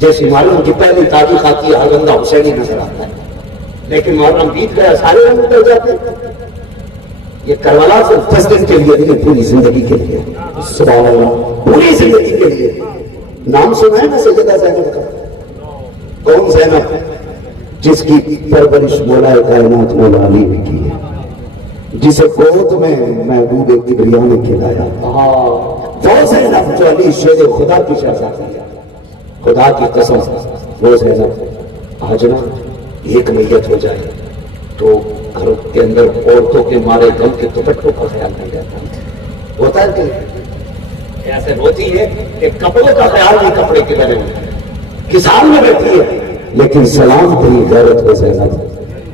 جیسے معلوم کی پہلی تاریخ آتی ہے ہر بندہ حسینی نظر آتا ہے، لیکن محرم بیت گیا سارے رنگ اتر جاتے ہیں۔ یہ کربلا صرف 10 دن کے لیے نہیں، پوری زندگی کے لیے، سبحان اللہ، پوری زندگی کے لیے۔ نام سنا ہے نا سیدہ زینب کا؟ کون زینب؟ جس کی پرورش مولا کائنات مولا علی نے کی ہے، جسے گود میں محبوب کبریا نے کھلایا، وہ زینب جو علی شیر خدا کی شہزادی ہے۔ خدا کی قسم وہ زینب آج نا ایک میت ہو جائے تو گھروں کے اندر عورتوں کے مارے غم کے دوپٹوں کا خیال نہیں رہتا، ہوتا ہے کہ ایسے روتی ہے کہ کپڑے کا خیال نہیں، کپڑے کے بنے ہوئے کسان میں بیٹھی ہے، لیکن سلام تیری غیرت کو زینب،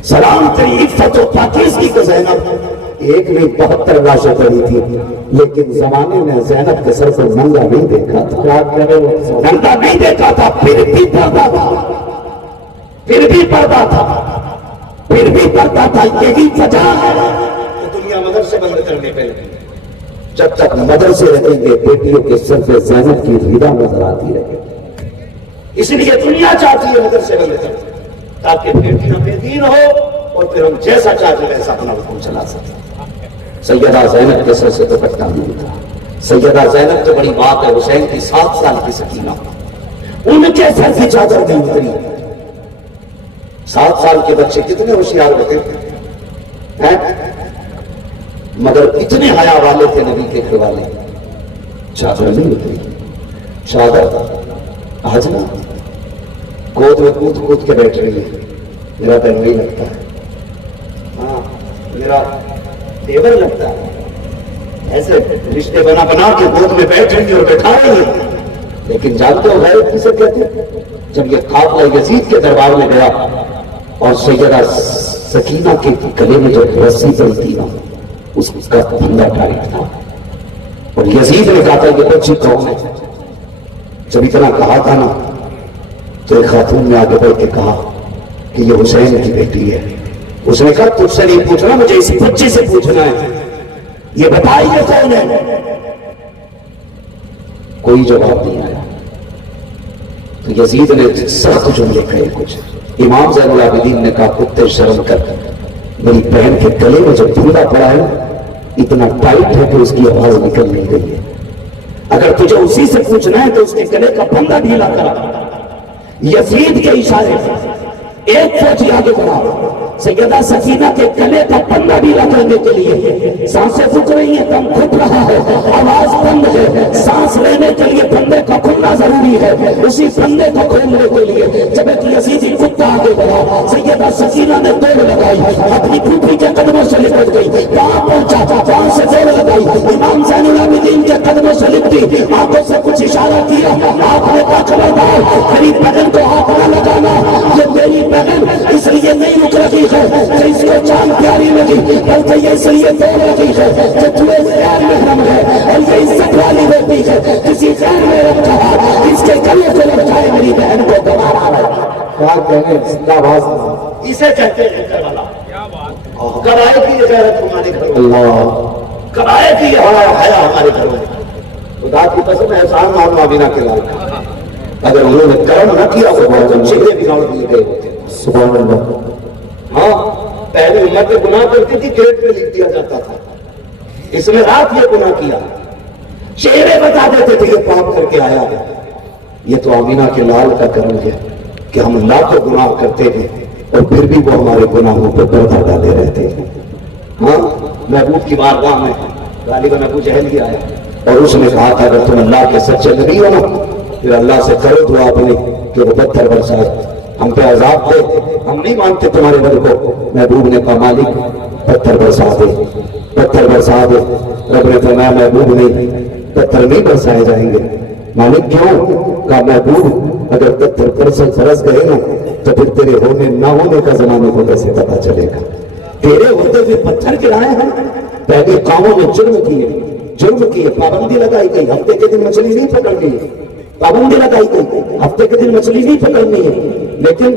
سلام تیری عفت و پاکیزگی کو زینب۔ ایک نہیں 72 لاشیں پڑی تھی، لیکن زمانے میں زینب کے سر کو ننگا نہیں دیکھا تھا، ننگا نہیں دیکھا تھا، پھر بھی پردہ تھا، پھر بھی پردہ تھا، پھر بھی پردہ تھا۔ یہی وجہ ہے کہ دنیا مدرسے بند کرنے پہ جب تک مدرسے رہیں گے بیٹیوں کے سر پہ زینب کی ردا نظر آتی رہے گی، اس لیے دنیا چاہتی ہے مدرسے بند کریں تاکہ بیٹیاں بے دین ہو اور پھر ہم جیسا چاہتے ویسا اپنا حکم چلا سکیں۔ سیدہ زینب کے سر سے دوپٹہ نہیں تھا۔ سیدہ زینب تو بڑی بات ہے، حسین کی 7 سال کی سکینہ، ان کے سر کی چادر نہیں اتری۔ 7 سال کے بچے کتنے ہوشیار ہوتے ہیں، مگر اتنے حیا والے تھے نبی کے گھر والے، چادر نہیں اتری۔ چادر آج نا گود میں کود کود کے بیٹھ رہی ہے، میرا دل نہیں لگتا ہے، ہاں میرا دیور لگتا ہے، ایسے رشتے بنا بنا کے گود میں بیٹھ رہی اور بیٹھا رہی ہے۔ لیکن جانتے ہو غیرت کسے کہتے ہیں؟ جب یہ قافلہ یزید کے دربار میں گیا اور سیدہ سکینہ کے گلے میں جو رسی چلتی نا اس کا پھندا ٹائٹ تھا، اور یزید نے کہا تھا یہ بچی کون ہے؟ جب اتنا کہا تھا نا تو ایک خاتون نے آگے بڑھ کے کہا کہ یہ حسین کی بیٹی ہے۔ اس نے کہا تجھ سے نہیں پوچھنا، مجھے اس بچے سے پوچھنا ہے، یہ بتائیے کون ہے؟ کوئی جواب نہیں آیا تو یزید نے سخت جملے کہے کچھ۔ امام زین العابدین نے کہا کتے شرم کر، میری بہن کے گلے میں جو پھندا پڑا ہے اتنا ٹائٹ ہے کہ اس کی آواز نکل نہیں رہی ہے، اگر تجھے اسی سے پوچھنا ہے تو اس کے گلے کا پھندا ڈھیلا کرا۔ یزید کے اشارے سے ایک فوجی آگے بڑھا، سیدہ سکینہ کے گلے کا پھندا ڈھیلا کرنے کے لیے سانسیں رک رہی ہیں، دم گھٹ رہا ہے، آواز بند ہے، سانس لینے کے لیے پھندے کا کھلنا ضروری ہے، اسی پھندے کو کھولنے کے لیے جب ایک یزیدی کتا آگے بڑھا، سیدہ سکینہ نے دوڑ لگائی، اپنی پھوپھی کے قدموں سے لپٹ گئی، وہاں پہنچا، وہاں سے دوڑ لگائی، امام زین العابدین کے قدموں سے لپٹی، آنکھوں سے کچھ اشارہ کیا، آپ نے کہا خبردار میری بہن کو ہاتھ نہ لگانا، یہ میری بہن اس لیے نہیں رک رہی ہے کہ اس کو جان پیاری لگی، بلکہ یہ اس لیے دوڑ رہی ہے کہ تمہیں غیر محرم ہے اور یہ عزت والی ہوتی ہے، کسی غیر محرم کا ہاتھ اس کے گلے کو لٹکائے میری بہن کو دوبارہ لگا۔ کیا کہنے زندہ باز اسے کہتے ہیں کربلا۔ کب آئے گی یہ غیرت ہمارے گھروں میں؟ کب آئے گی یہ حیا ہمارے گھروں میں؟ خدا کی قسم احسان مانو آمینہ کے لال کا، اگر انہوں نے کرم نہ کیا وہ بہت چہرے بگاڑ دیے گئے ہوتے۔ سبحان اللہ۔ ہاں پہلے امت گناہ کرتی تھی، گیٹ پہ لکھ دیا جاتا تھا اس نے رات یہ گناہ کیا، چہرے بتا دیتے تھے یہ پاپ کر کے آیا ہے۔ یہ تو آمینہ کے لال کا کرم ہے کہ ہم اللہ کو گناہ کرتے ہیں اور پھر بھی وہ ہمارے گناہوں پہ پردہ ڈالے رہتے ہیں۔ ہاں محبوب کی بارگاہ میں غالباً ابو جہل بھی آیا اور اس نے کہا تھا اگر تم اللہ کے سچے نبی ہو نا پھر اللہ سے کرو دعا اپنے کہ وہ پتھر برسائے، ہم پہ عذاب دے، ہم نہیں مانتے تمہارے نبی کو۔ محبوب نے کہا مالک پتھر برسا دے، پتھر برسا دے۔ رب نے فرمایا محبوب نہیں، پتھر نہیں برسائے جائیں گے۔ مالک کیوں؟ کہا محبوب اگر پتھر برس گئے نا تو پھر تیرے ہونے نہ ہونے کا زمانے کو کیسے پتا چلے گا؟ تیرے ہوتے ہوئے پتھر گرائے ہیں، پہلے قوموں نے جرم کیے، پابندی لگائی گئی ہفتے کے دن مچھلی نہیں پکڑنی ہے، پابندی لگائی گئی ہفتے کے دن مچھلی نہیں پکڑنی ہے، لیکن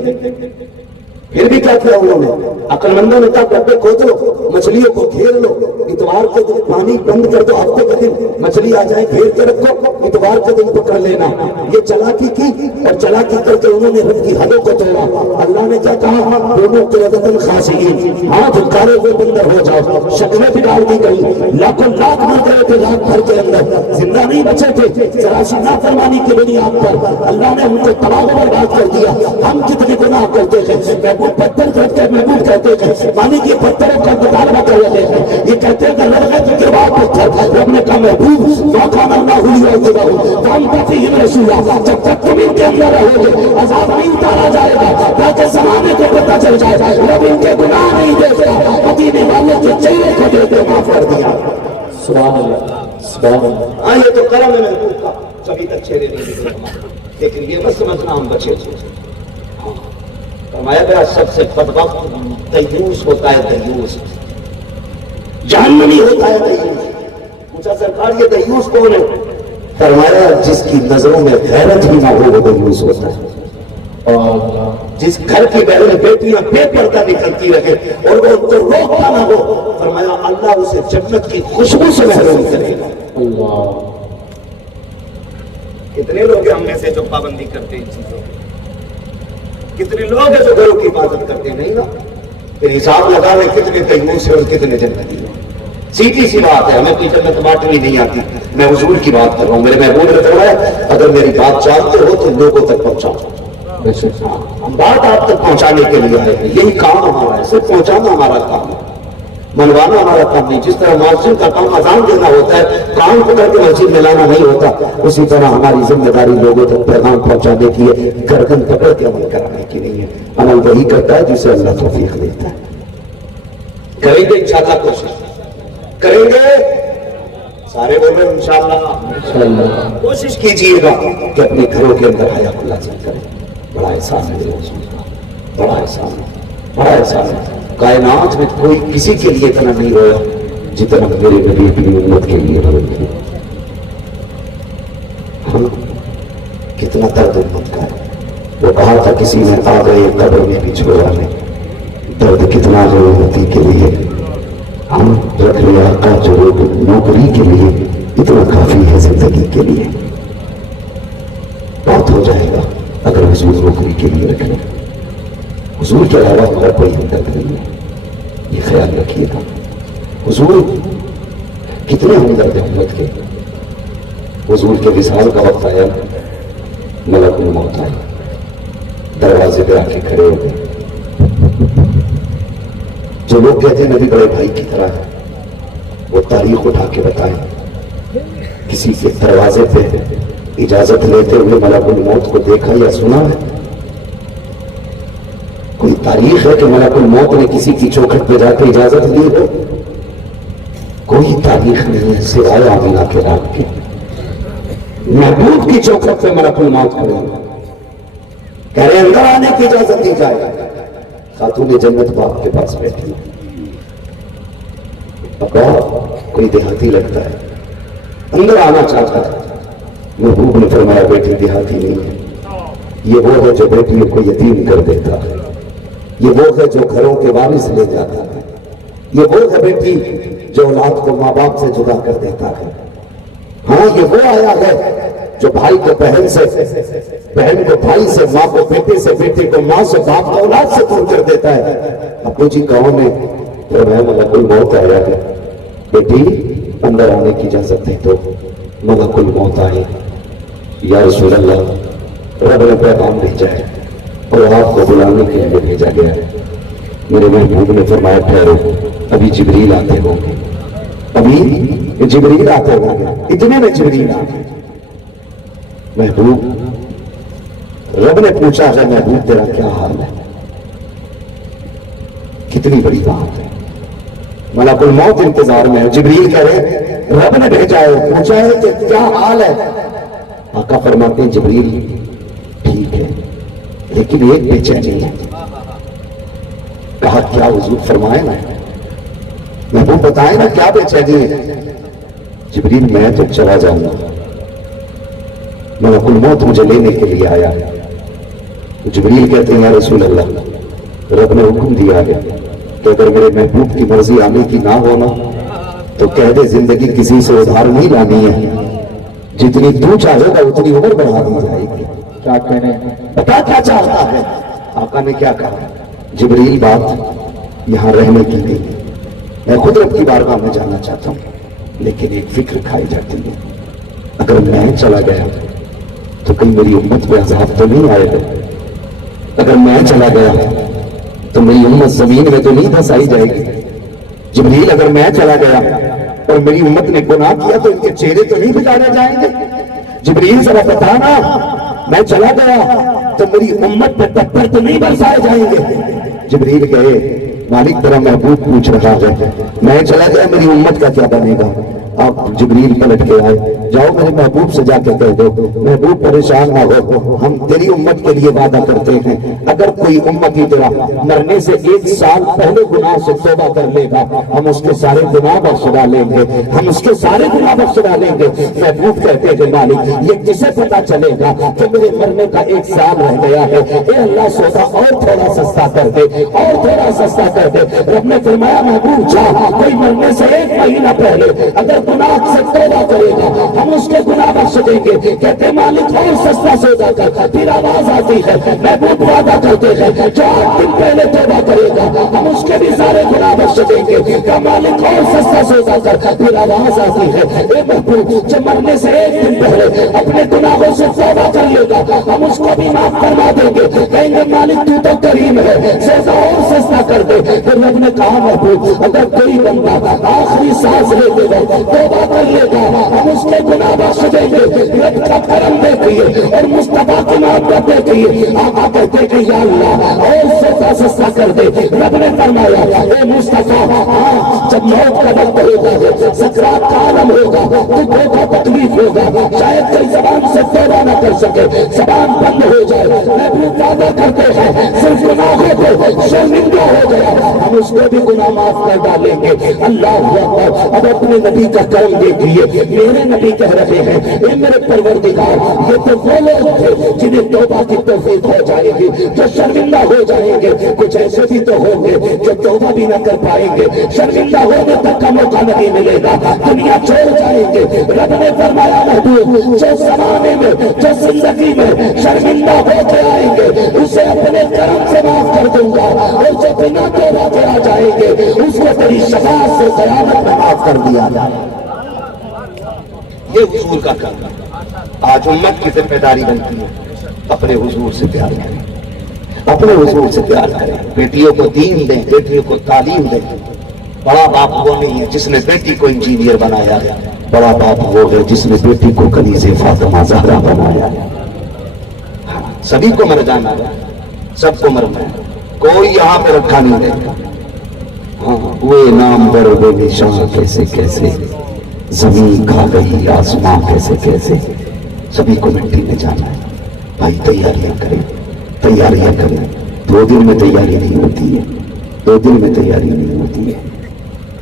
پھر بھی کیا کیا انہوں نے؟ عقل مندوں نے کہا ڈبے کھود لو، مچھلیوں کو گھیر لو، اتوار کے دن پانی بند کر دو، ہفتے کے دن مچھلی آ جائے پھیر کے رکھو، اتوار کے دن پکڑ لینا۔ یہ چلاکی کی اور چلاکی کر کے انہوں نے رب کی حدوں کو توڑا۔ اللہ نے کیا کہا؟ دونوں قردۃ خاسئین، ہاتھ دھکارے ہوئے بندر ہو جاؤ۔ شکلیں بگاڑ دی گئی، لاکھوں لاکھ مر گئے تھے رات بھر کے اندر، زندہ نہیں بچے تھے ذرا سی نافرمانی کی بنیاد پر، اللہ نے ان کو تباہ و برباد کر دیا۔ ہم کتنے گناہ کرتے تھے، محبوب پتھر کرتے محبوب کہتے تھے، پانی کے پتھروں کا مطالبہ کر رہے تھے، یہ کہتے ہیں کہ لڑکے تو گروار پتھر، رب نے کہا محبوب واقعہ اللہ ہوئی ہوتی رہو کام کرتی ہی رسولہ، جب تک تم ان کے اندر رہو گے عذاب نہیں اتارا جائے گا تاکہ زمانے کو پتہ چل جائے رب ان کے گناہ نہیں دیکھتا، مدینے والے کے چہرے کو دیکھ کے معاف کر دیا۔ سبحان اللہ سبحان اللہ۔ ہاں یہ تو کرم ہے محبوب کا، کبھی تک چہرے نہیں دیکھے ہمارے، لیکن یہ مت سمجھنا ہم بچے تھے۔ فرمایا میرا سب سے بدبخت دیوس ہوتا ہے، دیوس جہنمی ہوتا ہے دیوس۔ پوچھا سرکار یہ دیوس کون ہے؟ فرمایا جس کی نظروں میں غیرت ہی نہ ہو وہ دیوس ہوتا ہے، اور جس گھر کی بہنیں بیٹیاں بے پردہ نکلتی رہے اور وہ ان کو روکتا نہ ہو، فرمایا اللہ اسے جنت کی خوشبو سے محروم کرے گا۔ اللہ، کتنے لوگ ہیں ہم میں سے جو پابندی کرتے ہیں ان چیزوں کی؟ کتنے لوگ ہیں جو گھروں کی حفاظت کرتے نہیں نا؟ پھر حساب لگا لیں کتنے دیوس ہیں اور کتنے جنتی ہیں۔ سیدھی سی بات ہے، ہمیں کوئی جنت بانٹنی نہیں آتی، میں حضور کی بات کر رہا ہوں۔ میرے محبوب نے فرمایا اگر میری بات چاہتے ہو تو لوگوں تک پہنچاؤ۔ ہم بات آپ تک پہنچانے کے لیے آئے ہیں، یہی کام ہمارا ہے، صرف پہنچانا ہمارا کام ہے، منوانا ہمارا کام نہیں۔ جس طرح مسجد کا کام اذان دینا ہوتا ہے، کام پکڑ کے مسجد میں لانا نہیں ہوتا، اسی طرح ہماری ذمہ داری لوگوں تک پیغام پہنچانے کی ہے، گردن پکڑ کے عمل کرانے کی نہیں ہے۔ عمل وہی کرتا ہے جسے اللہ توفیق دیتا ہے۔ کریں گے انشاءاللہ، کوشش کریں گے، سارے بول رہے ہیں انشاءاللہ۔ کوشش کیجئے گا کہ اپنے گھروں کے اندر حیا کو لازم کریں۔ بڑا احسان ہے رسول کا، بڑا احسان ہے، بڑا احسان ہے۔ کائنات میں کوئی کسی کے لیے اتنا نہیں رویا جتنا میرے نبی کی امت کے لیے روئے۔ ہم کتنا درد امت کا ہے۔ وہ کہا تھا کسی نے آ گئے قبر میں بھی چھوڑا نہیں، درد کتنا جو امتی کے لیے ہم رکھ لیا آقا جو نوکری کے لیے اتنا کافی ہے، زندگی کے لیے بہت ہو جائے گا اگر حضور نوکری کے لیے رکھ لیں۔ حضور کے علاوہ ہمارا کوئی ہمدرد نہیں ہے، یہ خیال رکھیے گا۔ حضور کتنے ہمدرد ہیں امت کے۔ حضور کے وصال کا وقت آیا، ملک الموت آیا، دروازے پہ آ کے کھڑے ہو گئے۔ جو لوگ کہتے ہیں نبی بڑے بھائی کی طرح ہے، وہ تاریخ اٹھا کے بتائیں کسی کے دروازے پہ اجازت لیتے ہوئے ملک الموت کو دیکھا یا سنا ہے؟ کوئی تاریخ ہے کہ ملک الموت نے کسی کی چوکھٹ پہ جا کے اجازت لی ہو؟ کوئی تاریخ نہیں ہے سوائے آمینہ کے رات کے۔ محبوب کی چوکھٹ پہ ملک الموت کھڑے کہہ رہے اندر آنے کی اجازت دی جائے۔ خاتون جنت باپ کے پاس بیٹھی، ابا کوئی دیہاتی لگتا ہے، اندر آنا چاہتا ہے۔ محبوب نے فرمایا بیٹی دیہاتی نہیں ہے، یہ وہ ہے جو بیٹیوں کو یتیم کر دیتا ہے، یہ وہ ہے جو گھروں کے وارث لے جاتا ہے، یہ وہ ہے بیٹی جو اولاد کو ماں باپ سے جدا کر دیتا ہے۔ ہاں یہ وہ آیا ہے جو بھائی کو بہن سے، بہن کو بھائی سے، ماں کو بیٹے سے، بیٹے کو ماں سے، باپ کو اولاد سے دور کر دیتا ہے۔ ابو جی گاؤں میں ملک الموت آیا ہے، بیٹی اندر آنے کی اجازت دے تو ملک الموت آئے۔ یا رسول اللہ رب نے پیغام بھیجا ہے اور آپ کو بلانے کے لیے بھیجا گیا ہے۔ میرے محبوب نے فرمایا ٹھہرو، ابھی جبریل آتے ہوں گے، ابھی جبریل آتے ہوں گے۔ اتنے میں جبریل آ گئے۔ محبوب رب نے پوچھا ہے محبوب تیرا کیا حال ہے؟ کتنی بڑی بات ہے، ملک الموت انتظار میں ہے، جبریل کہہ رہے رب نے بھیجا ہے، پوچھا ہے کہ کیا حال ہے؟ آقا فرماتے ہیں جبریل ٹھیک ہے لیکن ایک بے چینی ہے۔ کہا کیا حضور؟ فرمائے نا، محبوب بتائے نا کیا بے چینی ہے؟ جبریل میں تو چلا جاؤں گا، ملک الموت مجھے لینے کے لیے آیا ہے۔ جبریل کہتے ہیں یا رسول اللہ رب نے حکم دیا ہے کہ اگر میرے محبوب کی مرضی آنے کی نہ ہونا تو کہہ دے زندگی کسی سے ادھار نہیں لانی ہے، جتنی تو چاہے گا اتنی عمر بڑھا دی جائے گی۔ کیا کہنے پتا کیا چاہتا ہے؟ آقا نے کیا کہا؟ جبریل بات یہاں رہنے کی نہیں، میں خود رب کی بارگاہ میں جانا چاہتا ہوں، لیکن ایک فکر کھائی جاتی ہے، اگر میں چلا گیا تو کہیں میری امت پہ عذاب تو نہیں آئے گا؟ اگر میں چلا گیا تو میری امت زمین میں تو نہیں دھنسائی جائے گی؟ جبریل اگر میں چلا گیا اور میری امت نے گناہ کیا تو ان کے چہرے تو نہیں بگاڑے جائیں گے؟ جبریل ذرا بتانا، میں چلا گیا تو میری امت پہ پتھر تو نہیں برسائے جائیں گے؟ جبریل کہے مالک تیرا محبوب پوچھ رہا ہے، میں چلا گیا میری امت کا کیا بنے گا؟ آپ جبریل پلٹ کے آئے، جاؤ میرے محبوب سے جا کے کہہ دو محبوب پریشان نہ ہو، ہم تیری امت کے لیے وعدہ کرتے ہیں اگر کوئی امتی تیرا مرنے سے 1 سال پہلے گناہ سے توبہ کر لے گا ہم اس کے سارے گناہ بخش ڈالیں گے، ہم اس کے سارے گناہ بخش ڈالیں گے۔ محبوب کہتے ہیں مالک یہ کسے پتا چلے گا کہ میرے مرنے کا 1 سال رہ گیا ہے؟ اے اللہ سودا اور تھوڑا سستا کر دے، اور تھوڑا سستا کر دے۔ رب نے فرمایا محبوب جا، کوئی مرنے سے 1 مہینہ پہلے اگر گناہ سے توبہ کرے گا ہم اس کے گناہ بخش دیں گے۔ کہتے مالک اور سستا سودا کر، پھر آواز آتی ہے محبوب وعدہ کرتے ہیں جو 8 دن پہلے توبہ کرے گا ہم اس کے بھی سارے گناہ بخش دیں گے۔ کہ مالک اور سستا سودا کر، پھر آواز آتی ہے اے محبوب جو مرنے سے 1 دن پہلے اپنے گناہوں سے توبہ کر لے گا ہم اس کو بھی معاف فرما دیں گے۔ کہیں گے مالک تو تو کریم ہے، سودا اور سستا کر دے۔ پھر رب نے کہا محبوب اگر کوئی بندہ آخری سانس لیتے وقت توبہ کر لے گا ہم اس کے گناہ بخش دیں گے۔ رب کا کرم دیکھیے اور مصطفیٰ کی محبت دیکھیے، آقا کہتے کہ یا اللہ اور سودا سستا کر دے۔ رب نے فرمایا اے مصطفیٰ جب موت کا وقت ہوگا سکرات کا عالم ہوگا دکھوں کا تکلیف ہوگا، شاید کوئی زبان سے توبہ نہ کر سکے، زبان بند ہو جائے، محبوب وعدہ کرتے ہیں صرف گناہوں کو شرمندہ ہو گیا ہم اس کو بھی گناہ معاف کر ڈالیں گے۔ اللہ اکبر۔ اب اپنے نبی کا کرم دیکھیے، میرے نبی کہہ رہے ہیں اے میرے پروردگار یہ تو وہ لوگ تھے جنہیں توبہ کی توفیق ہو جائے گی، جو شرمندہ ہو جائیں گے، کچھ ایسے بھی تو ہوں گے جو توبہ بھی نہ کر پائیں گے، شرمندہ ہونے تک کا موقع نہیں ملے گا، دنیا چھوڑ جائیں گے۔ رب نے فرمایا محبوب جو زمانے میں جو زندگی میں شرمندہ ہو کے آئیں گے اسے اپنے کرم سے معاف کر دوں گا، اور جو بنا توبہ کے آ جائیں گے اس کو تیری شفاعت سے قیامت میں معاف کر دیا جائے۔ یہ حضور کا کام ہے۔ آج امت کی ذمہ داری بنتی ہے اپنے حضور سے پیار کریں، اپنے حضور سے پیار کریں، بیٹیوں کو دین دیں، بیٹیوں کو تعلیم دیں۔ بڑا باپ وہ نہیں ہے جس نے بیٹی کو انجینئر بنایا ہے، بڑا باپ وہ ہے جس نے بیٹی کو کنیز فاطمہ زہرا بنایا ہے۔ سبھی کو مر جانا ہے، سب کو مرنا ہے، کوئی یہاں پہ رکھا نہیں رہے گا۔ ہاں ہوئے نام بر بے نشان کیسے کیسے، زمین کھا گئی آسمان کیسے کیسے، سبھی کو مٹی میں جانا ہے۔ بھائی تیاریاں کریں، تیاریاں کریں، 2 دن میں تیاری نہیں ہوتی ہے، 2 دن میں تیاری نہیں ہوتی ہے،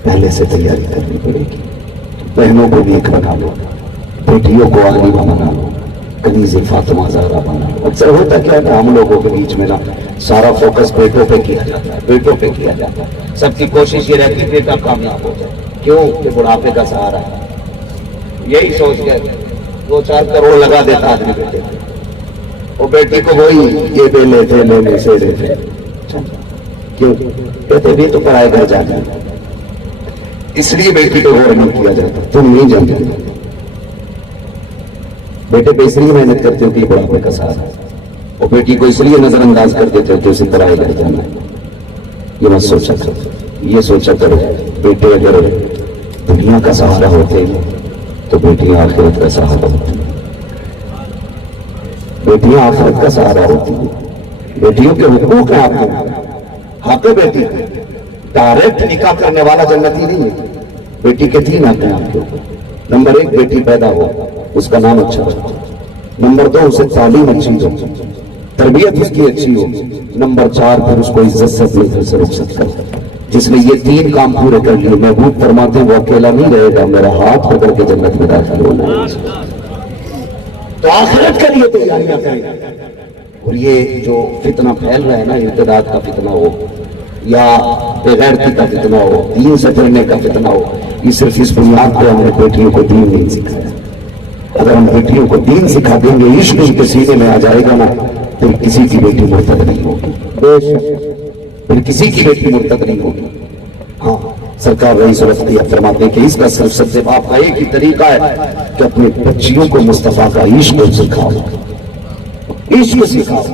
پہلے سے تیاری کرنی پڑے گی۔ بہنوں کو نیک بنا لو، بیٹیوں کو عالمہ بنا لو، کنیز فاطمہ زہرا بنا لو۔ اکثر ہوتا کیا ہے ہم لوگوں کے بیچ میں نا سارا فوکس بیٹوں پہ کیا جاتا ہے، بیٹوں پہ کیا جاتا ہے، سب کی کوشش یہ رہتی ہے بیٹا کامیاب ہو جائے، کیوں کہ بڑھاپے کا سہارا ہے۔ یہی سوچ کے 2-4 کروڑ لگا دیتا آدمی بیٹے کو، وہ بیٹی کو وہی یہ دے لیتے لینے سے دیتے، کیوں کہتے بھی تو پڑھائی گھر جانا، اس لیے بیٹی کو غور نہیں کیا جاتا۔ تم نہیں جانتے بیٹے پہ اس لیے محنت کرتے ہو کہ بڑھاپے کا سہارا ہے، اور بیٹی کو اس لیے نظر انداز کر دیتے ہو کہ اسے پڑھائی گھر جانا ہے۔ یہ مت سوچا کرو، یہ سوچا کرو بیٹے اگر دنیا کا سہارا ہوتے ہیں تو بیٹیاں آخرت کا سہارا ہوتی ہیں، بیٹیاں آخرت کا سہارا ہوتی ہیں۔ بیٹیوں کے حقوق ہیں آپ کے، حق ہے بیٹی، ڈائریکٹ نکاح کرنے والا جنتی نہیں ہے۔ بیٹی کے 3 حق ہیں آپ کے اوپر۔ نمبر 1 بیٹی پیدا ہو اس کا نام اچھا ہو، نمبر 2 اسے تعلیم اچھی ہو، تربیت اس کی اچھی ہو، نمبر 4 پھر اس کو عزت سے اپنے گھر سے رخصت کر۔ جس نے یہ 3 کام پورے کر لیے محبوب فرماتے ہیں وہ اکیلا نہیں رہے گا، میرا ہاتھ پکڑ کے جنت میں داخل ہونا ہے۔ تو آخرت کے لیے تیاریاں کریں۔ اور یہ جو فتنہ پھیل رہا ہے نا، ارتداد کا فتنہ ہو یا بغیرتی کا فتنہ ہو، دین سے پھرنے کا فتنہ ہو، یہ صرف اس بنیاد پہ ہم نے بیٹیوں کو دین نہیں سکھایا. اگر ہم بیٹیوں کو دین سکھا دیں گے، عشق ان کے سینے میں آ جائے گا نا، پھر کسی کی بیٹی مرتد نہیں ہوگی. پھر کسی کی بیٹی مرتد نہیں ہوگی. ہاں، سرکار رئیس الانبیاء فرماتے ہیں کہ اس کا صرف سب سے باپ کا ایک ہی طریقہ ہے کہ اپنے بچیوں کو مصطفیٰ کا عشق سکھاؤ، عشق سکھاؤ.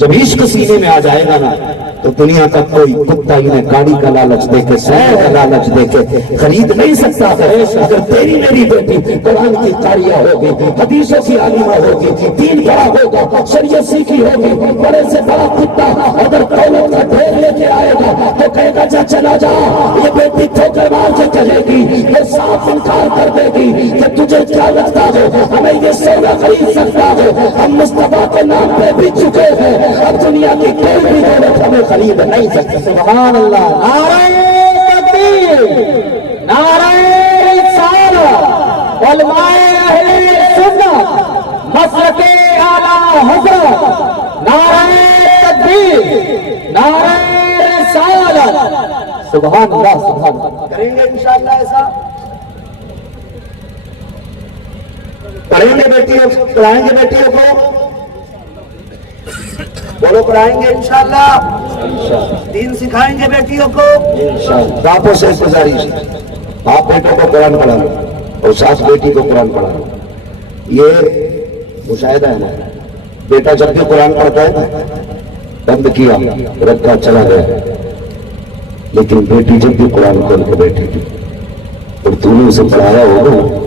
جب عشق سینے میں آ جائے گا نا تو دنیا کا کوئی کتا انہیں گاڑی کا لالچ دے کے، سیر کا لالچ دے کے خرید نہیں سکتا ہے. اگر تیری میری بیٹی قرآن کی قاریہ ہوگی، حدیثوں کی عالمہ ہوگی، دین بڑا ہوگا، شریعت سیکھی ہوگی، بڑے سے بڑا کتا اگر دولت کا ڈھیر لے کے آئے گا تو کہے گا جا چلا جا. یہ بیٹی ٹھوکر مار کے کہے گی، یہ صاف انکار کر دے گی کہ تجھے کیا لگتا ہے ہمیں یہ سونا خرید سکتا ہے؟ ہم مصطفیٰ کے نام پہ بھی چکے ہیں، اب دنیا کی کوئی بھی دولت ہمیں خرید نہیں سکتی. سبحان اللہ. نعرہ تکبیر، نعرہ رسالت، علماء اہل سنت، مسلک اعلی حضرت، نعرہ تکبیر، نعرہ رسالت. سبحان اللہ، سبحان اللہ. کریں گے انشاءاللہ ایسا؟ پڑھیں گے بیٹیوں کو، پڑھائیں گے بیٹیوں کو، بولو پڑھائیں گے انشاءاللہ، دین سکھائیں گے بیٹیوں کو. باپوں سے گزارش ہے، باپ بیٹوں کو قرآن پڑھانا اور ساس بیٹی کو قرآن پڑھانا. یہ مشاہدہ ہے نا، بیٹا جب بھی قرآن پڑھتا ہے نا، بند کیا رکھا چلا گیا، لیکن بیٹی جب بھی قرآن کھول کے بیٹھے گی اور تو نے اسے پڑھایا ہوگا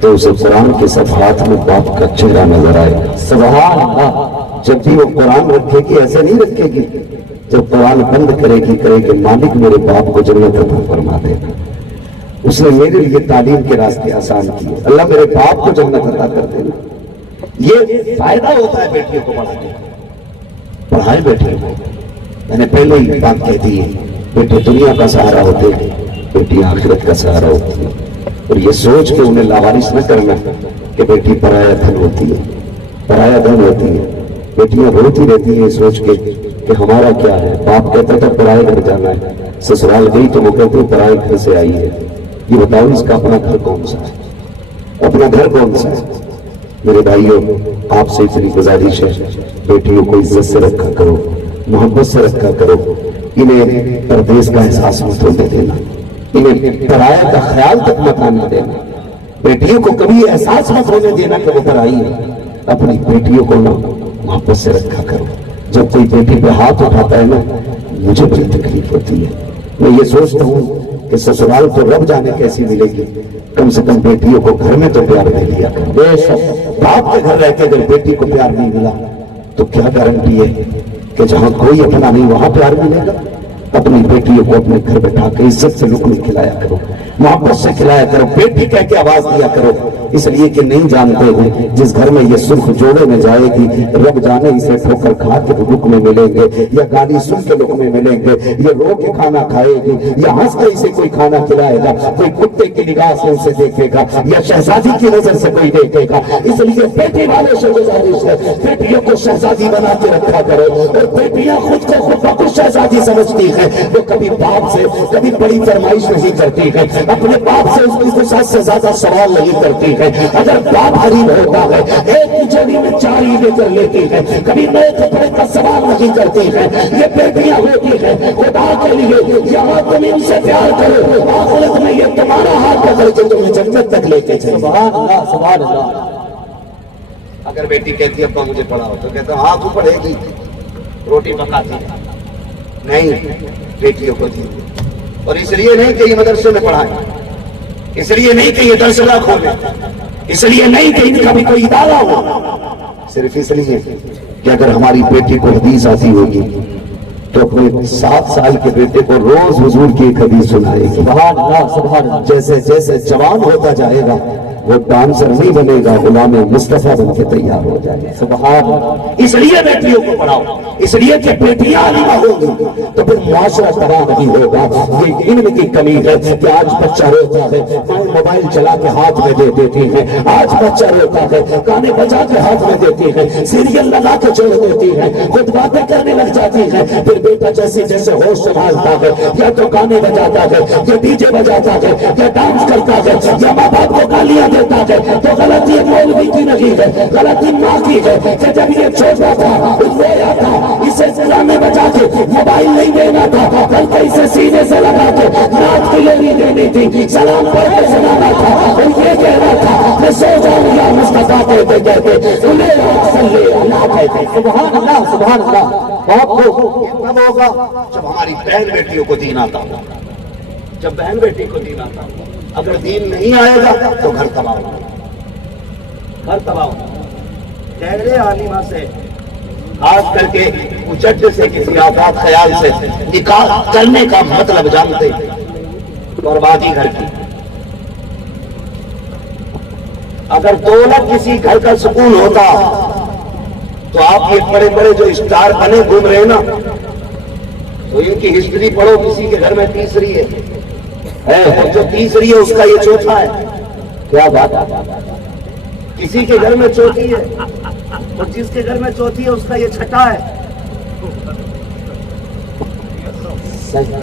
تو اسے قرآن کے صفحات میں باپ کا چہرہ نظر آئے گا. سبحان اللہ. جب بھی وہ قرآن رکھے گی ایسے نہیں رکھے گی، جب قرآن بند کرے گی مالک میرے باپ کو جنت عطا فرما دے گا، اس نے میرے لیے تعلیم کے راستے آسان کیے، اللہ میرے باپ کو جنت عطا کر دے گا. یہ فائدہ ہوتا ہے بیٹیوں کو پڑھانے کا. پڑھائے بیٹے کو. میں نے پہلے ہی بات کہہ دی ہے، بیٹے دنیا کا سہارا ہوتے ہیں، بیٹی آخرت کا سہارا ہوتی ہے. اور یہ سوچ کے انہیں لاوارث نہ کرنا کہ بیٹی پرایا دھن ہوتی ہے، پرایا دھن ہوتی ہے. بیٹیاں روتی رہتی ہیں سوچ کے کہ ہمارا کیا ہے. باپ کہتا تھا پرائے گھر جانا ہے، سسرال گئی تو وہ کہتے ہیں پرائے گھر سے آئی ہے. یہ بتاؤ اس کا اپنا گھر کون سا ہے؟ اپنا گھر کون سا ہے؟ میرے بھائیوں، آپ سے اتنی گزارش ہے، بیٹیوں کو عزت سے رکھا کرو، محبت سے رکھا کرو. انہیں پردیس کا احساس مت ہونے دینا، انہیں پرایا کا خیال تک مت آنے دینا. بیٹیوں کو کبھی احساس مت ہونے دینا کہ وہ پرائی ہے. اپنی بیٹیوں کو محبت سے رکھا کرو. جب کوئی بیٹی پہ ہاتھ اٹھاتا ہے نا، مجھے بڑی تکلیف ہوتی ہے. میں یہ سوچتا ہوں کہ سسرال کو رب جانے کیسی ملے گی، کم سے کم بیٹیوں کو گھر میں تو پیار دے لیا کرو. بے شک باپ کے گھر رہ کے اگر بیٹی کو پیار نہیں ملا تو کیا گارنٹی ہے کہ جہاں کوئی اپنا نہیں وہاں پیار ملے گا. اپنی بیٹیوں کو اپنے گھر بٹھا کے عزت سے لقمے کھلایا کرو، محبت سے کھلایا کرو. بیٹی کہہ کے آواز دیا کرو، اس لیے کہ نہیں جانتے ہیں جس گھر میں یہ سرخ جوڑے میں جائے گی، رب جانے اسے ٹھوکر کھا کے لقمے ملیں گے یا گالی سن کے لقمے ملیں گے، یہ رو کے کھانا کھائے گی یا ہنس کے اسے کوئی کھانا کھلائے گا، کوئی کتے کی نگاہ سے اسے دیکھے گا یا شہزادی کی نظر سے کوئی دیکھے گا. اس لیے بیٹی والے سے گزارش ہے، بیٹیوں کو شہزادی بنا کے رکھا کرو. اور بیٹیاں خود کو خود بخود شہزادی سمجھتی ہے، وہ کبھی باپ سے کبھی بڑی فرمائش نہیں کرتی ہے، اپنے باپ سے اس کی فساد سے زیادہ سوال نہیں کرتی ہے. اگر باپ غریب ہوتا ہے ایک جوڑی میں 4 ہی لے کر لیتی ہے، کبھی نئے کپڑے کا سوال نہیں کرتی ہے. یہ بیٹیاں ہوتی ہیں خدا کے لیے، یہاں تم ان سے پیار کرو، آخرت میں یہ تمہارا ہاتھ پکڑ کے تمہیں جنت تک لے کے چلے. سبحان اللہ، سبحان اللہ. اگر بیٹی کہتی ہے ابا مجھے پڑھاؤ تو کہتا ہوں ہاں تو پڑھے گی، روٹی پکاتی ہے نہیں بیٹیوں کو دی. اور اس لیے نہیں کہ یہ مدرسے میں پڑھائیں، اس لیے نہیں کہ یہ درسگاہ کھولیں، اس لیے نہیں کہ ان کا بھی کوئی ادارہ ہو، صرف اس لیے کہ اگر ہماری بیٹی کو حدیث آتی ہوگی تو اپنے 7 سال کے بیٹے کو روز حضور کی ایک حدیث سنائے گی. سبحان اللہ، سبحان اللہ. جیسے جیسے جوان ہوتا جائے گا وہ ڈانسر نہیں بنے گا، غلام مصطفیٰ بن کے تیار ہو جائے. سبحان اللہ. اس لیے بیٹیوں کو پڑھاؤ، اس لیے کہ بیٹیاں عالمہ ہوں گی تو پھر معاشرہ تباہ نہیں ہوگا. یہ علم کی کمی ہے کہ آج بچہ روتا ہے موبائل چلا کے ہاتھ میں دے دیتی ہے، آج بچہ روتا ہے گانے بجا کے ہاتھ میں دیتی ہے، سیریل لگا کے چھوڑ دیتی ہے، خود باتیں کرنے لگ جاتی ہے. پھر بیٹا جیسے جیسے ہوش سنبھالتا ہے یا تو گانے بجاتا ہے یا ڈی جے بجاتا ہے یا ڈانس کرتا ہے یا ماں باپ کو گالیاں دیتا ہے. تو غلطی مولوی کی نہیں ہے، غلطی ماں کی ہے کہ جب یہ چھوٹا تھا رویا تھا، اسے گانے بجا کے موبائل نہیں دینا تھا بلکہ اسے سینے سے لگا کے رات کی لیری دینی تھی، سلام پڑھ کے سنانا تھا اور یہ کہنا تھا میں سو جاؤں یا مصطفیٰ کہتے کہتے صلی اللہ کہتے. سبحان اللہ. سبحان اللہ. بہت خوب. کب ہوگا جب ہماری بہن بیٹیوں کو دین آتا ہوگا، جب بہن بیٹی کو دین آتا ہوگا. اگر دین نہیں آئے گا تو گھر تباہ ہوگا، گھر تباہ ہوگا. گہرے عالمہ سے خاص کر کے مجد سے کسی آزاد خیال سے نکاح کرنے کا مطلب جانتے، بربادی گھر کی. اگر دولت کسی گھر کا سکون ہوتا تو آپ یہ بڑے بڑے جو اسٹار بنے گھوم رہے نا، تو ان کی ہسٹری پڑھو، کسی کے گھر میں تیسری ہے، جو تیسری ہے اس کا یہ چوتھا ہے. کیا بات ہے. کسی کے گھر میں چوتھی ہے اور جس کے گھر میں چوتھی ہے اس کا یہ چھٹا ہے.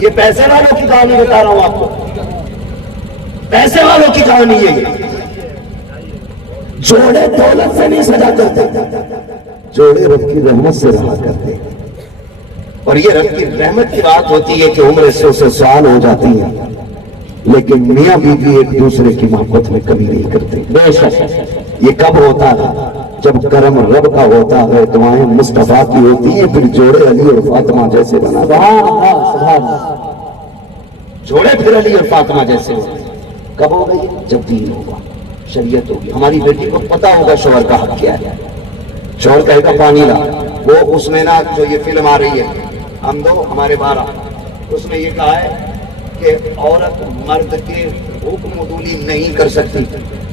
یہ پیسے والوں کی کہانی بتا رہا ہوں آپ کو، پیسے والوں کی کہانی یہ جوڑے دولت سے نہیں سجا کرتے، جوڑے رب کی رحمت سے رہا کرتے. اور یہ رب کی رحمت کی بات ہوتی ہے کہ عمر 100 سے سال ہو جاتی ہے لیکن میاں بیوی ایک دوسرے کی محبت میں کمی نہیں کرتے. بے شک. یہ کب ہوتا ہے؟ جب کرم رب کا ہوتا ہے، دعائیں مصطفیٰ کی ہوتی ہیں، پھر جوڑے علی اور فاطمہ جیسے بنا. سبحان اللہ. سبحان اللہ. جوڑے پھر علی اور فاطمہ جیسے ہوتے. کب ہوگا یہ؟ جب دین ہوگا، شریعت ہوگی. ہماری بیٹی کو پتا ہوگا شوہر کا حق کیا ہے. شوہر کہے گا پانی لا، وہ اس میں نا جو یہ فلم آ رہی ہے ہم دو ہمارے 12، اس میں یہ کہا ہے کہ عورت مرد کے حکم عدولی نہیں کر سکتی.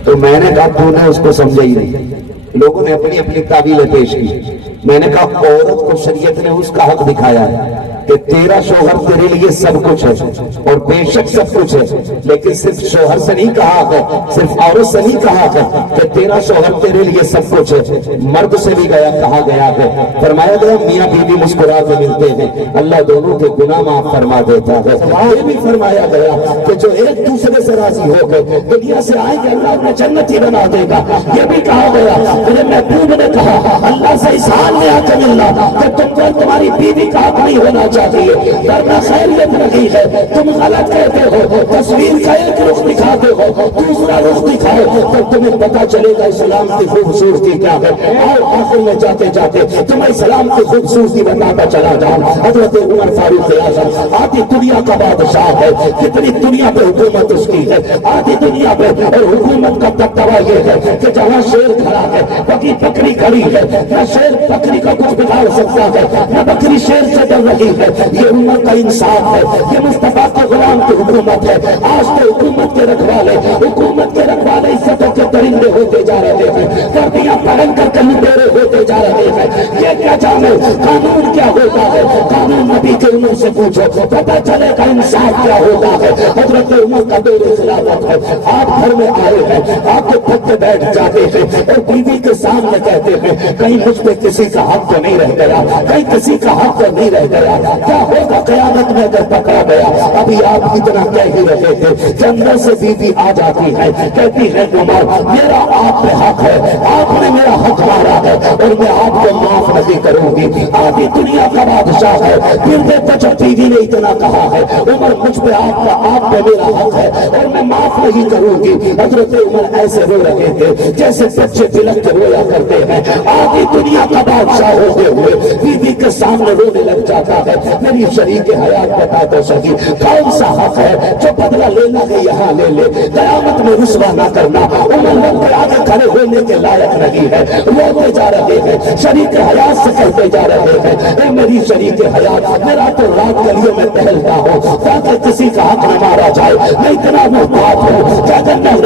تو میں نے کہا تو نے اس کو سمجھا ہی نہیں. لوگوں نے اپنی اپنی تعبیریں پیش کی. میں نے کہا عورت کو شریعت نے اس کا حق دکھایا ہے کہ تیرا شوہر تیرے لیے سب کچھ ہے اور بے شک سب کچھ ہے، لیکن صرف شوہر سے نہیں کہا ہے، صرف عورت سے نہیں کہا ہے کہ تیرا شوہر تیرے لیے سب کچھ ہے، مرد سے بھی کہا گیا ہے. فرمایا گیا میاں بیوی مسکرا کے ملتے ہیں، اللہ دونوں کے گناہ معاف فرما دیتا ہے. یہ بھی فرمایا گیا کہ جو ایک دوسرے سے راضی ہو گئے دنیا سے آئیں گے اللہ انہیں جنتی بنا دے گا. یہ بھی کہا گیا. میرے محبوب نے کہا اللہ سے اس حال میں آ کے ملنا کہ تم کو تمہاری بیوی کا حق نہیں ہونا چاہیے، ورنہ خیریت نہیں ہے. تم غلط کہتے ہو، تصویر کا ایک رخ دکھاتے ہو، دوسرا رخ دکھاؤ تو تمہیں پتا چلے گا اسلام کی خوبصورتی کیا ہے. اور آخر میں جاتے جاتے تمہیں اسلام کی خوبصورتی بتاتا چلا جاؤں. حضرت عمر فاروق اعظم آدھی دنیا کا بادشاہ ہے، کتنی دنیا پہ حکومت اس کی ہے، آدھی دنیا پہ، اور حکومت کا دبدبا یہ ہے کہ جہاں شیر کھڑا ہے وہی بکری کھڑی ہے. نہ شیر بکری کا کچھ بگاڑ سکتا ہے، نہ بکری شیر سے ڈر رہی ہے. یہ امت کا انصاف ہے، یہ مصطفیٰ کے غلام کی حکومت ہے. آج تو حکومت کے رکھوالے عزتوں کے درندے ہوتے جا رہے ہیں، گردیاں پہن کر کے لٹیرے ہوتے جا رہے ہیں. یہ کیا جانے قانون کیا ہوتا ہے؟ قانون نبی کے عمر سے پوچھو، پتہ چلے گا انصاف کیا ہوتا ہے. حضرت عمر کا دور خلافت ہے. آپ گھر میں آئے ہیں، آپ کے پھٹ پہ بیٹھ جاتے ہیں اور بیوی کے سامنے کہتے ہیں کہیں مجھ پہ کسی کا حق تو نہیں رہ گیا، کہیں کسی کا حق تو نہیں رہ گیا. کیا ہوگا قیامت میں اگر پکڑا گیا؟ ابھی آپ اتنا کہہ ہی رہے تھے کہ اندر سے بیوی آ جاتی ہے، کہتی ہے عمر میرا آپ پہ حق ہے، آپ نے میرا حق مارا ہے اور میں آپ کو معاف نہیں کروں گی. آدھی دنیا کا بادشاہ ہے، پھر دیکھو جب بیوی نے اتنا کہا ہے عمر مجھ پہ آپ پہ میرا حق ہے اور میں معاف نہیں کروں گی. حضرت عمر ایسے رو رہے تھے جیسے بچے بلک کے رویا کرتے ہیں. آدھی دنیا کا بادشاہ ہوتے ہوئے بیوی کے سامنے رونے لگ جاتا ہے. میری شریک حیات بتا تو صحیح کون سا حق ہے جو بدلہ لینا ہے یہاں لے لے، قیامت میں رسوا نہ کرنا. عمر لوگ کے آگے کھڑے ہونے کے لائق نہیں ہے، روتے جا رہے ہیں، شریک حیات سے کہتے جا رہے ہیں اے میری شریک حیات میرا تو رات گلیوں میں ٹہلتا ہوں تاکہ کسی کا حق نہ مارا جائے. میں اتنا محتاط ہوں کہ اگر نہر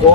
2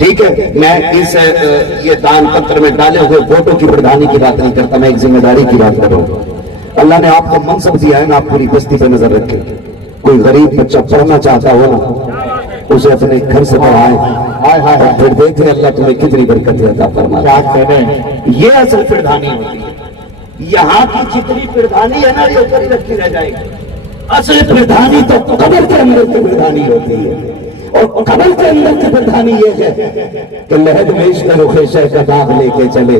ٹھیک ہے، میں اس یہ دان پتر میں ڈالے ہوئے ووٹوں کی پردھانی کی بات نہیں کرتا، میں ایک ذمہ داری کی بات کر رہا ہوں۔ اللہ نے آپ کو منصب دیا ہے نا، آپ پوری بستی پہ نظر رکھیں۔ کوئی غریب بچہ پڑھنا چاہتا ہو نا، اسے اپنے گھر سے پڑھائیں، اور پھر دیکھیں اللہ تمہیں کتنی برکت عطا فرماتا ہے۔ یہ اصل پردھانی ہوتی ہے۔ یہاں کی جتنی پردھانی ہے نا، یہ اوپر ہی رکھی رہ جائے گی۔ اصل پردھانی تو قبر کے اندر کی پردھانی ہوتی ہے، اور قبر کے اندر کی پردھانی یہ ہے کہ لہد میں عشق رخ شہ کا داغ لے کے چلے،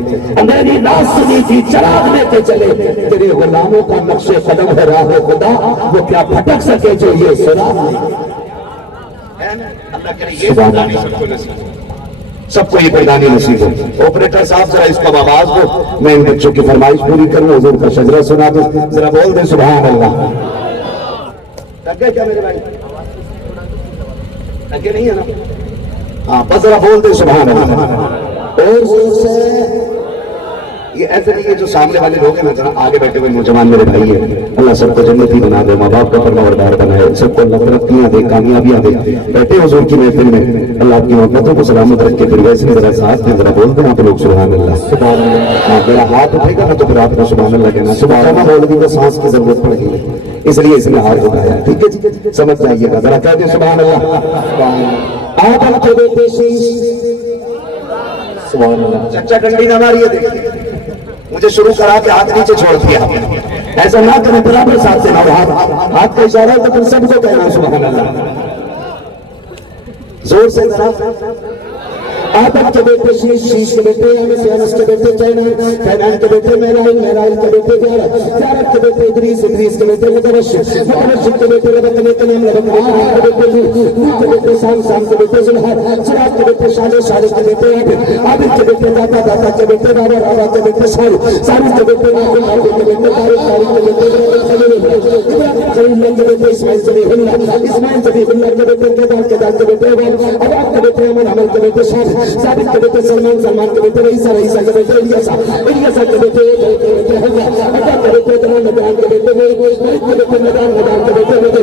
میری ناز سنی تھی چراغ لے کے چلے، تیرے غلاموں کا نقش قدم ہے راہ خدا، وہ کیا بھٹک سکے جو یہ سراغ لے۔ اللہ کرے یہ پردھانی سب کو نصیب ہو، سب کو یہ پردھانی نصیب ہو۔ آپریٹر صاحب ذرا اس کا آواز دو، میں ان بچوں کی فرمائش پوری کروں، حضور کا شجرہ سنا دو، ذرا بول دیں سبحان اللہ۔ لگے کیا میرے بھائی؟ لگے نہیں ہے نا؟ ہاں بس ذرا بول دیں سبحان اللہ۔ اور یہ ایسے نہیں ہے جو سامنے والے لوگ ہیں نا، ذرا آگے بیٹھے ہوئے نوجوان میرے بھائی ہیں، اللہ سب کو جنتی بنا دے، ماں باپ کا فرمانبردار بنائے، سب کو اللہ ترقیاں دے، کامیابیاں دے۔ بیٹھے حضور کی محفل میں، اللہ آپ کی محبتوں کو سلامت رکھ کے، پھر ویسے ہی ذرا ساتھ میں ذرا بول دیں آپ لوگ سبحان اللہ۔ سبحان اللہ۔ میرا ہاتھ اٹھے گا نا تو پھر آپ کو سبحان اللہ کہنا، سبحان اللہ بولنے کو سانس کی ضرورت پڑے گی، اس لیے اس نے ہاتھ اٹھایا، ٹھیک ہے جی؟ سمجھ جائیے گا، ذرا کہہ دیں سبحان اللہ۔ آدم کے بیٹے شیش، سبحان اللہ۔ چچا ڈنڈی نہ ماریے، دیکھیے مجھے شروع کرا کے ہاتھ نیچے چھوڑ دیا، ایسا نہ کریں، برابر ساتھ دینا، ہاتھ کا اشارہ ہے تو پھر سب کو کہنا سبحان اللہ، زور سے ذرا۔ آدم کے بیٹے شیش، شیش کے بیٹے انس، انس کے بیٹے کینان، کینان کے بیٹے میرائیل، میرائیل کے بیٹے زیارت، زیارت کے بیٹے ادریس، ادریس کے بیٹے متوشر، متوشر کے بیٹے لبک، نیم لبک، آہ کے بیٹے نوح کے بیٹے سام، سام کے بیٹے زلحر، زلحر کے بیٹے شالح، شالح کے بیٹے عابد، عابد کے بیٹے داتا، داتا کے بیٹے رابع، رابع کے بیٹے ساری، ساری کے بیٹے ناخل، ناخل کے بیٹے تاریخ، تاریخ کے بیٹے ابراہیم خلیل کے بیٹے اسماعیل ذبیح اللہ، اسماعیل ذبیح اللہ کے بیٹے کیدار، کیدار کے بیٹے اباد کے بیٹے امن، امن کے بیٹے شاہ، ثابت کے بیٹے سلمان، سلمان کے بیٹے رئیسہ، رئیسہ کے بیٹے الیاسا، الیاسا کے بیٹے حضا، حضا کے بیٹے دنان، ندان کے بیٹے مرید کے بیٹے ندان، ندان کے بیٹے مدر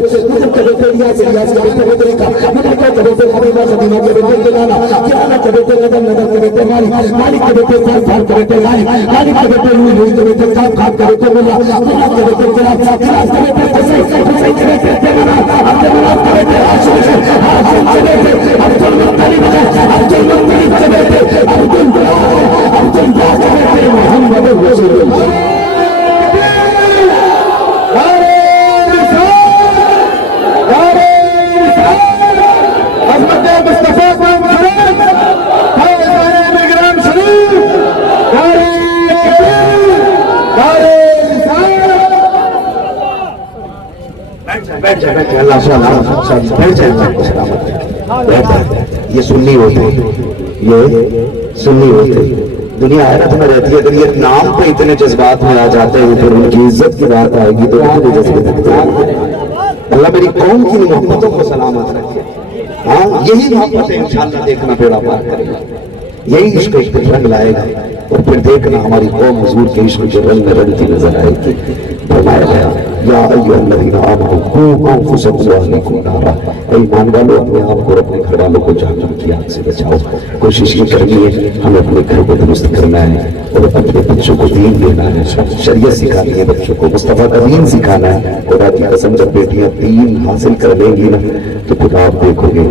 کے بیٹے الیاس، الیاس کے بیٹے مدرکہ، مدرکہ کے بیٹے خدیمہ، خدیمہ کے بیٹے جلانا، جلانا کے بیٹے ندن، ندن کے بیٹے مالک، مالک کے بیٹے فار، فار کے بیٹے غالب، غالب کے بیٹے روی، روی کے بیٹے کاب، کاب کے بیٹے ملا، ملا کے بیٹے کلاس، کلاس کے بیٹے حسین، حسین کے بیٹے جمنا، عبد المناف کے بیٹے ہاشم، ہاشم کے بیٹے عبد المطلب، عبد المطلب کے بیٹے عبد اللہ، عبد اللہ کے بیٹے محمد رسول اللہ۔ بیٹھ جائے، بیٹھ جائے، اللہ صلی بیٹھ جائے۔ یہ سنی ہوتے، یہ سنی ہوتے، دنیا حیرت میں رہتی ہے، اگر یہ نام پہ اتنے جذبات میں آ جاتے ہیں پھر ان کی عزت کی بات آئے گی تو اتنے جذبے رکھتے ہیں۔ اللہ میری قوم کی محبتوں کو سلامت رکھے، ہاں یہی محبت انشاءاللہ دیکھنا بیڑا پار کرے گا، یہی عشق ایک رنگ لائے گا، اور پھر دیکھنا ہماری قوم حضور کے عشق کے رنگ میں رنگتی نظر آئے گی۔ فرمایا گیا یا ایھا الذین آمنوا قوا انفسکم واہلیکم نارا، اے ایمان والو اپنے آپ کو اور اپنے گھر والوں کو جہنم کی آگ سے بچاؤ۔ کوشش یہ کرنی ہے ہمیں اپنے گھر کو درست کرنا ہے اور اپنے بچوں کو دین دینا ہے، شریعت سکھانی ہے بچوں کو، مصطفیٰ کا دین سکھانا ہے۔ خدا کی قسم جب بیٹیاں دین حاصل کر لیں گی نا تو پھر آپ دیکھو گے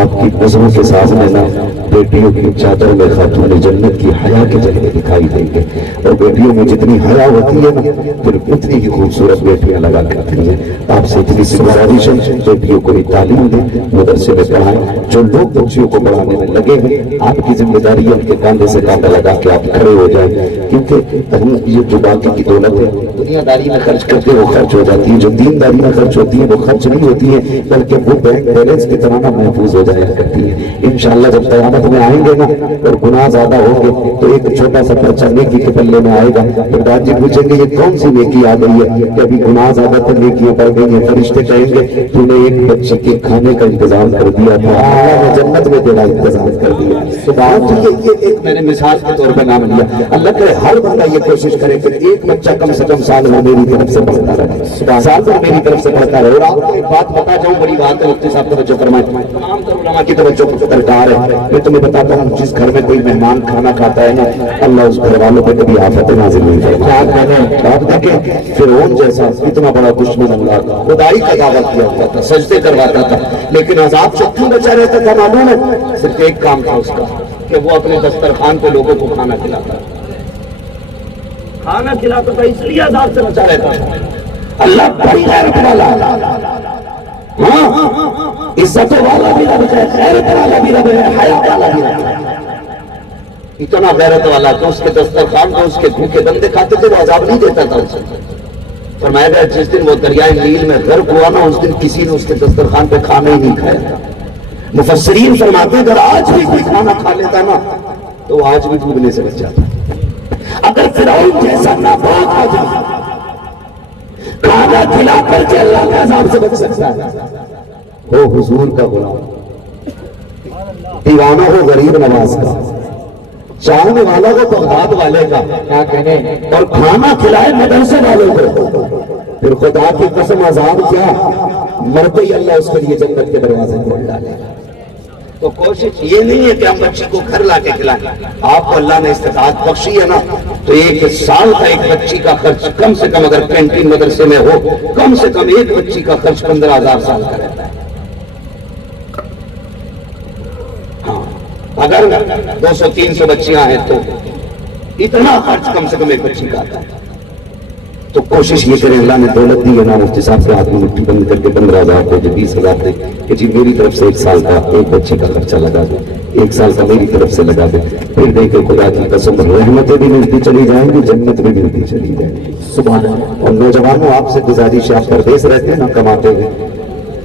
آپ کی نظروں کے سامنے نا بیٹیوں کی چادر میں خاتون جنت کی حیا کے جلوے دکھائی دیں گے، اور بیٹیوں میں جتنی حیا ہوتی ہے نا پھر اتنی ہی خوبصورت بیٹیاں لگا کرتی ہیں۔ آپ سے اتنی سی گزارش ہے بیٹیوں کو بھی تعلیم دیں، مدرسے میں پڑھائیں، جو لوگ بچیوں کو پڑھانے میں لگے ہیں آپ کی ذمہ داری ہے ان کے کاندھے سے کاندھا لگا کے آپ کھڑے ہو جائیں، کیونکہ یہ جو باقی کی دولت ہے دنیا داری میں خرچ کرتے وہ خرچ ہو جاتی ہے، جو دین داری میں خرچ ہوتی ہے وہ خرچ نہیں ہوتی ہے بلکہ وہ بینک بیلنس کی طرح محفوظ ہو جایا کرتی ہے۔ انشاءاللہ جب قیامت میں آئیں گے نا اور گناہ زیادہ ہوں گے تو ایک چھوٹا سا پرچہ نیکی کے پلے میں آئے گا، پھر داد جی پوچھیں گے یہ کون سی نیکی آ گئی ہے کہ ابھی گناہ زیادہ تر نیکیاں پڑ گئی ہیں؟ فرشتے کہیں گے تو نے ایک بچے کے کھانے کا انتظام کر دیا تھا، اللہ نے جنت میں تیرا انتظام کر دیا۔ یہ ایک میں نے مثال کے طور پر نام لیا، اللہ کرے ہر بندہ یہ کوشش کرے کہ ایک بچہ کم سے کم سال میں میری طرف سے پڑھتا رہے، سال میں میری طرف سے پڑھتا رہے۔ اور آپ کو ایک بات بتا جاؤں، بڑی بات ہے، مفتی صاحب توجہ فرمائیں، تمام تر علماء کی توجہ درکار ہے۔ میں تمہیں بتاتا ہوں، جس گھر میں کوئی مہمان کھانا کھاتا ہے نا، اللہ اس گھر والوں پہ کبھی آفت نازل نہیں فرماتا۔ آپ دیکھیں فرعون جیسا اتنا بڑا دشمن اللہ کا، خدائی کا دعوت کیا ہوتا تھا، سجدے کرواتا تھا، لیکن عذاب سے کیوں بچا رہتا تھا معلوم ہے؟ صرف ایک کام تھا اس کا کہ وہ اپنے دسترخوان پہ لوگوں کو کھانا کھلاتا، کھانا کھلاتا تھا، اس لیے عذاب سے بچا رہتا تھا۔ اللہ بڑی غیرت والا، ہاں عزت والا بھی رب ہے، غیرت والا بھی رب ہے، حیا والا بھی رب ہے۔ اتنا غیرت والا کہ اس کے دسترخوان کو اس کے بھوکے بندے کھاتے تھے، وہ عذاب نہیں دیتا تھا اسے۔ فرمایا گیا جس دن وہ دریائے نیل میں غرق ہوا نا، اس دن کسی نے اس کے دسترخوان پہ کھانا ہی نہیں کھایا۔ مفسرین فرماتے ہیں اگر آج بھی کوئی کھانا کھا لیتا نا تو وہ آج بھی ڈوبنے سے بچ جاتا۔ اگر فرعون جیسا ناپاک آدمی کھانا کھلا کر کے اللہ کے عذاب سے بچ سکتا ہے، وہ حضور کا غلام، دیوانہ ہو غریب نواز کا، چاہنے والا ہو بغداد والے کا، کیا کہنے، اور کھانا کھلائے مدرسے والے کو، پھر خدا کی قسم عذاب کیا، مرتے ہی اللہ اس کے لیے جنت کے دروازے کھول ڈالے۔ تو کوشش یہ نہیں ہے کہ ہم بچی کو گھر لا کے کھلائیں، آپ کو اللہ نے استطاعت بخشی ہے نا، تو ایک سال کا ایک بچی کا خرچ کم سے کم، اگر کینٹین مدرسے میں ہو، کم سے کم ایک بچی کا خرچ 15,000 سال کا رہتا ہے۔ ہاں اگر 200-300 بچیاں ہیں تو اتنا خرچ کم سے کم ایک بچی کا آتا ہے۔ تو کوشش یہ کریں، اللہ نے دولت دی ہے نا، مفتی صاحب کے ہاتھ میں مٹھی بند کر کے 15,000 دے، 20,000 دے کہ جی میری طرف سے ایک سال کا ایک بچے کا خرچہ لگا دے، ایک سال کا میری طرف سے لگا دے، پھر دیکھے خدا کی قسم رحمتیں بھی ملتی چلی جائیں گی، جنت بھی ملتی چلی جائیں گی۔ سبحان اللہ۔ اور نوجوانوں آپ سے گزارش ہے، آپ پردیس رہتے ہیں نا، کماتے ہیں،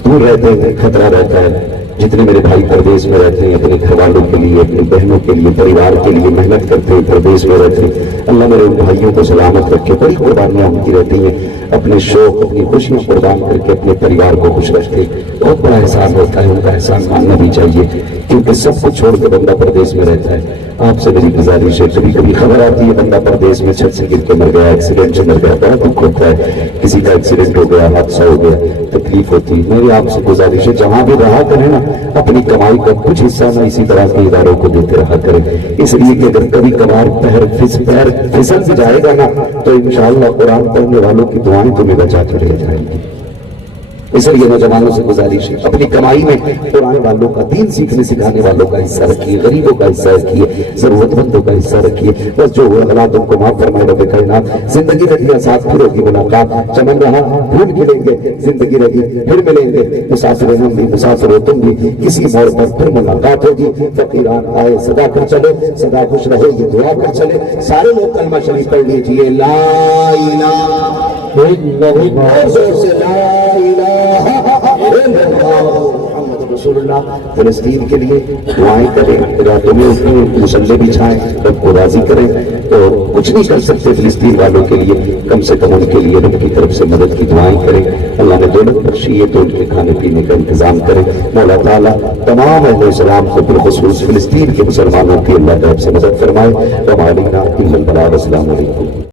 دور رہتے ہیں، خطرہ رہتا ہے، جتنے میرے بھائی پردیس میں رہتے ہیں اپنے گھر والوں کے لیے، اپنی بہنوں کے لیے، پریوار کے لیے محنت کرتے ہیں، پردیس میں رہتے ہیں، اللہ میرے بھائیوں کو سلامت رکھے، بڑی قربانیاں ان کی رہتی ہیں، اپنے شوق اپنی خوشیاں قربان کر کے اپنے پریوار کو خوش رکھتے، بہت بڑا احسان ہوتا ہے، ان کا احسان ماننا بھی چاہیے، کیونکہ سب کچھ چھوڑ کے بندہ پردیس میں رہتا ہے۔ آپ سے میری گزارش ہے، کبھی کبھی خبر آتی ہے بندہ پردیس میں چھت سے گر کے مر گیا، ایکسیڈنٹ سے مر گیا، بڑا دکھ ہوتا ہے، کسی کا ایکسیڈنٹ ہو گیا، حادثہ ہو گیا، تکلیف ہوتی ہے۔ میری آپ سے گزارش ہے جہاں بھی رہا کریں نا، اپنی کمائی کا کچھ حصہ نہ اسی طرح کے اداروں کو دیتے رہا کریں، اس لیے کہ اگر کبھی کبھار پیر پھسل بھی جائے گا نا تو انشاءاللہ قرآن پڑھنے والوں کی دعائیں تمہیں بچا کے رہ جائیں گی۔ اس لیے نوجوانوں سے گزارش ہے اپنی کمائی میں قرآن والوں کا، دین سیکھنے سکھانے والوں کا حصہ رکھیے، غریبوں کا حصہ رکھیے، ضرورت مندوں کا حصہ رکھیے، بس جو اللہ تم کو معاف فرمائے رب کائنات۔ زندگی رہی ساتھ پھر ہوگی ملاقات، چمن رہا پھول کھلیں گے، زندگی رہی پھر ملیں گے، مسافر ہم بھی مسافر ہو تم بھی، کسی موڑ پر پھر ملاقات ہوگی۔ فقیران آئے صدا کر چلے، صدا خوش رہے یہ دعا کر چلے، سارے لوگ کلمہ شریف پڑھ لیجیے، لا الہ الا اللہ، زور سے لا الہ الا اللہ محمد رسول اللہ۔ فلسطین کے لیے دعائیں کریں، راتوں میں اٹھیں، مصلے بچھائیں، رب کو راضی کریں، تو کچھ نہیں کر سکتے فلسطین والوں کے لیے، کم سے کم ان کے لیے رب کی طرف سے مدد کی دعائیں کریں۔ اللہ نے دولت بخشی ہے تو ان کے کھانے پینے کا انتظام کریں۔ مولا تعالیٰ تمام اہل اسلام کو بالخصوص فلسطین کے مسلمانوں کی اللہ طرف سے مدد فرمائے۔ وعلینا البلاغ۔ السلام علیکم۔